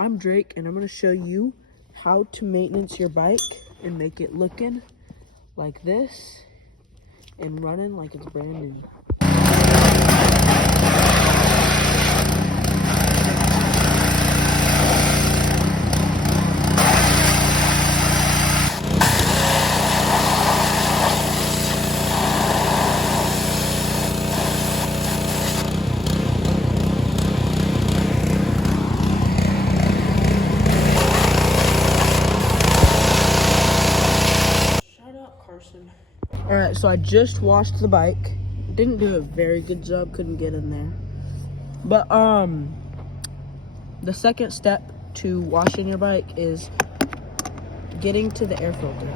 I'm Drake, and I'm going to show you how to maintenance your bike and make it looking like this and running like it's brand new. Alright, so I just washed the bike. Didn't do a very good job, couldn't get in there. But the second step to washing your bike is getting to the air filter.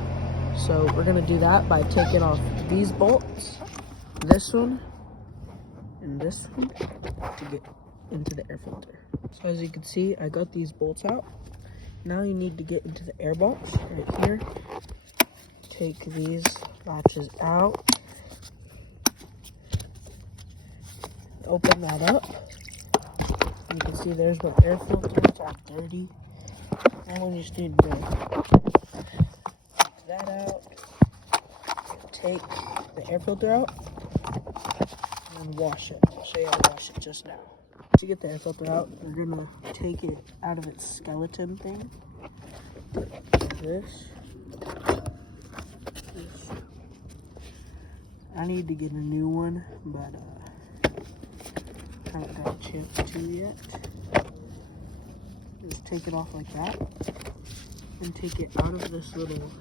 So we're gonna do that by taking off these bolts, this one, and this one to get into the air filter. So as you can see, I got these bolts out. Now you need to get into the air box right here. Take these latches out, open that up. You can see there's my air filter. It's all dirty. Now we just need to take that out, take the air filter out, and wash it. I'll show you how to wash it just now. To get the air filter out, we're gonna take it out of its skeleton thing. Like this. I need to get a new one, but haven't got a chance to yet. Just take it off like that and take it out of this little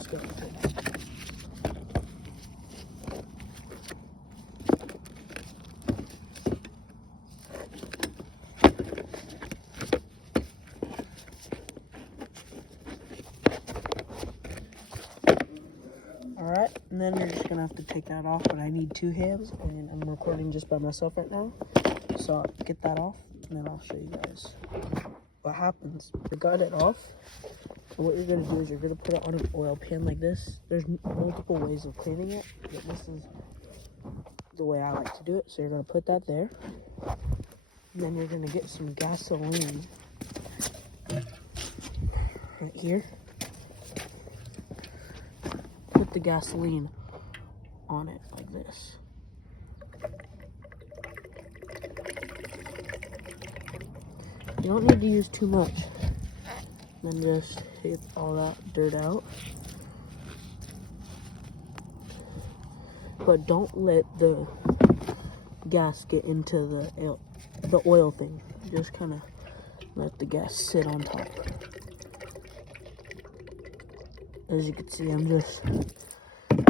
skeleton. Alright, and then you're just gonna have to take that off, but I need two hands, and I'm recording just by myself right now. So I'll get that off, and then I'll show you guys what happens. I got it off, and what you're gonna do is you're gonna put it on an oil pan like this. There's multiple ways of cleaning it, but this is the way I like to do it. So you're gonna put that there, and then you're gonna get some gasoline right here. Put the gasoline on it like this. You don't need to use too much. Then just take all that dirt out. But don't let the gas get into the oil thing. Just kind of let the gas sit on top. As you can see, I'm just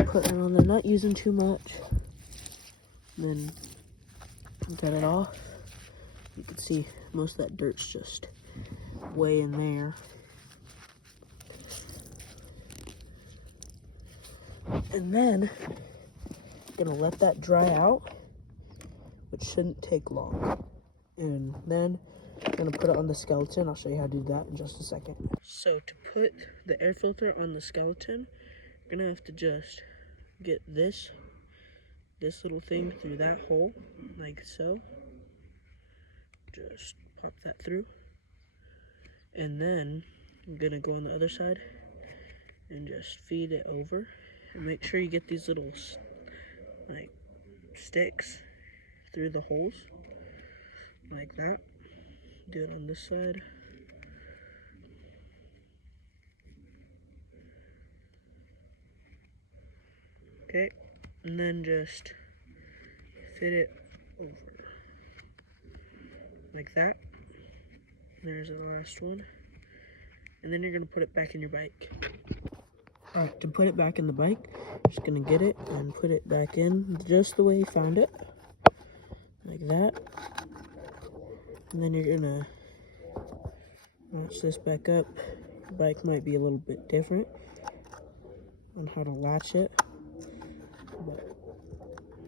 putting it on there, not using too much. Then get it off. You can see most of that dirt's just way in there. And then gonna let that dry out, which shouldn't take long. And then I'm gonna put it on the skeleton. I'll show you how to do that in just a second. So to put the air filter on the skeleton, you're gonna have to just get this little thing through that hole, like so. Just pop that through. And then I'm gonna go on the other side and just feed it over. And make sure you get these little like sticks through the holes, like that. Do it on this side. Okay, and then just fit it over like that. There's the last one. And then you're gonna put it back in your bike. Alright, to put it back in the bike, just gonna get it and put it back in just the way you found it. Like that. And then you're gonna latch this back up. Your bike might be a little bit different on how to latch it. But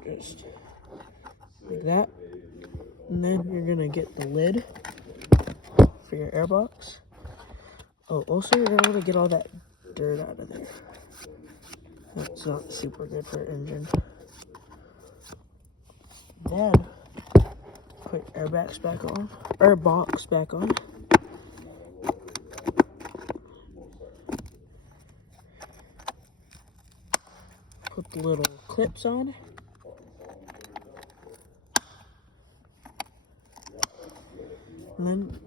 just like that. And then you're gonna get the lid for your airbox. Oh, also you're gonna want to get all that dirt out of there. That's not super good for an engine. Then put airbox back on, little clips on. And then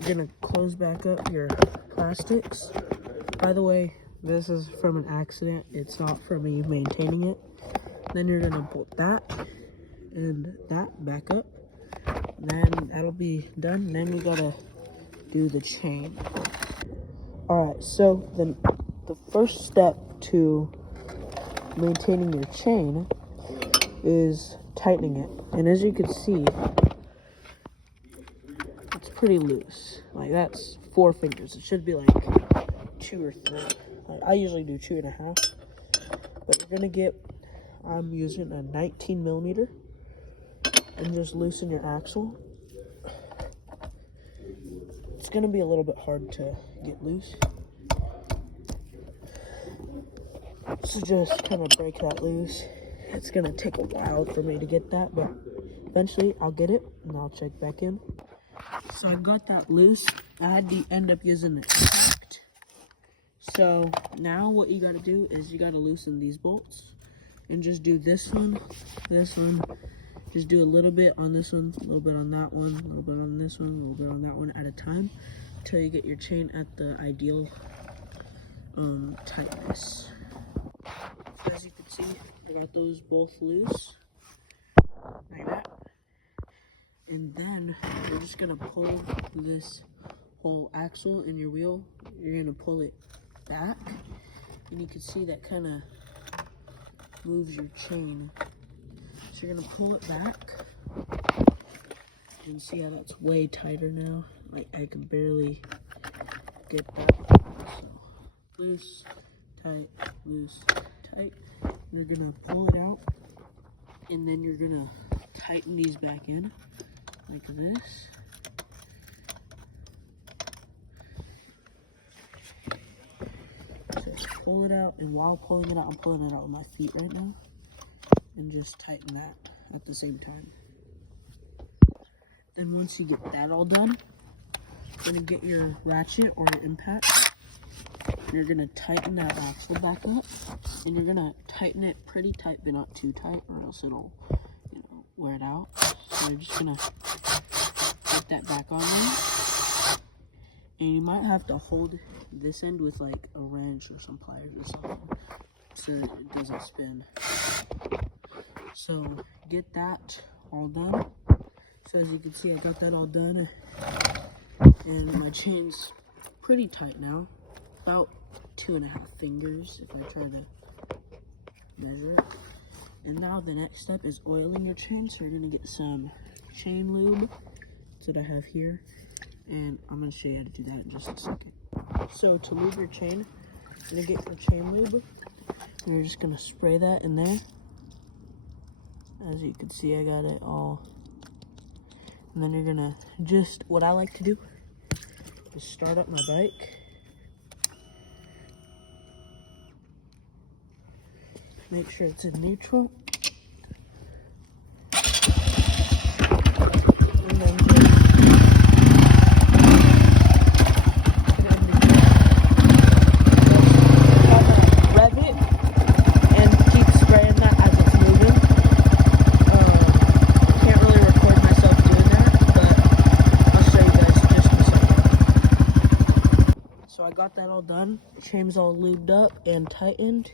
you're gonna close back up your plastics. By the way, this is from an accident. It's not for me maintaining it. Then you're gonna put that and that back up. Then that'll be done. Then we gotta do the chain. Alright, so then the first step to maintaining your chain is tightening it. And as you can see, it's pretty loose. Like, that's 4 fingers. It should be like 2 or 3. Like, I usually do 2.5. But you're gonna get, I'm using a 19 millimeter, and just loosen your axle. It's gonna be a little bit hard to get loose, so just kind of break that loose. It's gonna take a while for me to get that, but eventually I'll get it and I'll check back in. So I got that loose. I had to end up using the impact. So now what you gotta do is you gotta loosen these bolts and just do this one, just do a little bit on this one, a little bit on that one, a little bit on this one, a little bit on that one at a time until you get your chain at the ideal tightness. So as you can see, I got those both loose like that. And then you're just gonna pull this whole axle in your wheel. You're gonna pull it back, and you can see that kind of moves your chain. So you're gonna pull it back, and see how that's way tighter now. Like, I can barely get that. So, loose, tight, loose, tight. You're gonna pull it out, and then you're gonna tighten these back in like this. So pull it out, and while pulling it out, I'm pulling it out with my feet right now, and just tighten that at the same time. Then once you get that all done, you're gonna get your ratchet or your impact. You're gonna tighten that axle back up, and you're gonna tighten it pretty tight, but not too tight, or else it'll, wear it out. So you're just gonna put that back on there, and you might have to hold this end with like a wrench or some pliers or something, so that it doesn't spin. So get that all done. So as you can see, I got that all done, and my chain's pretty tight now, about 2.5 fingers if I try to measure it. And now the next step is oiling your chain. So you're gonna get some chain lube. That's what I have here, and I'm gonna show you how to do that in just a second. So to lube your chain, you're gonna get your chain lube, and you're just gonna spray that in there. As you can see, I got it all. And then you're gonna just, what I like to do is start up my bike. Make sure it's in neutral. And then rev it and keep spraying that as it's moving. Can't really record myself doing that, but I'll show you guys just in a second. So I got that all done. Chain's all lubed up and tightened.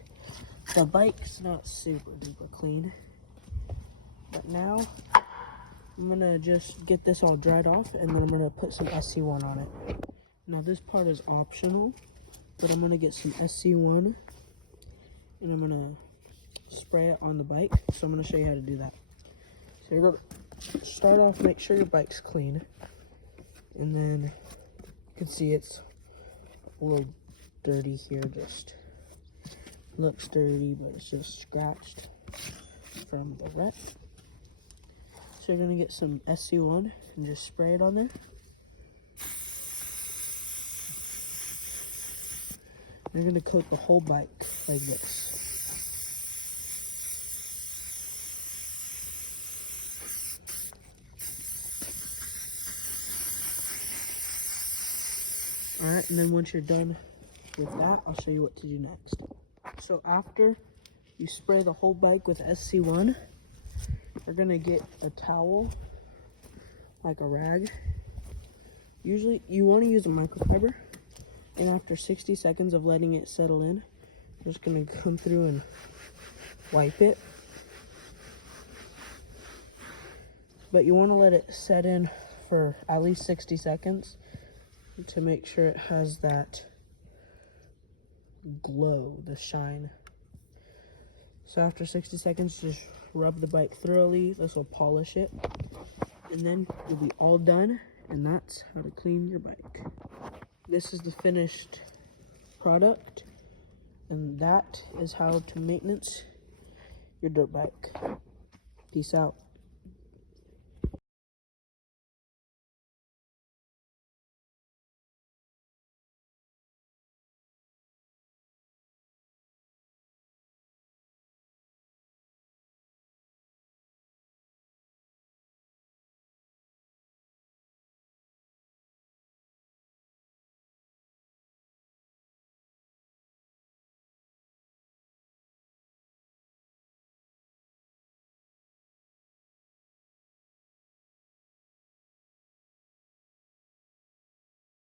The bike's not super duper clean, but now I'm gonna just get this all dried off, and then I'm gonna put some SC1 on it. Now this part is optional, but I'm gonna get some SC1, and I'm gonna spray it on the bike. So I'm gonna show you how to do that. So you're gonna start off, make sure your bike's clean, and then you can see it's a little dirty here, just looks dirty, but it's just scratched from the wreck. So you're gonna get some SC1 and just spray it on there. You're gonna coat the whole bike like this. Alright, and then once you're done with that, I'll show you what to do next. So after You spray the whole bike with SC1. You're gonna get a towel, like a rag. Usually you want to use a microfiber, and after 60 seconds of letting it settle in, I'm just gonna come through and wipe it. But you want to let it set in for at least 60 seconds to make sure it has that glow, the shine. So after 60 seconds, just rub the bike thoroughly. This will polish it. And then you'll be all done, and that's how to clean your bike. This is the finished product, and that is how to maintenance your dirt bike. Peace out.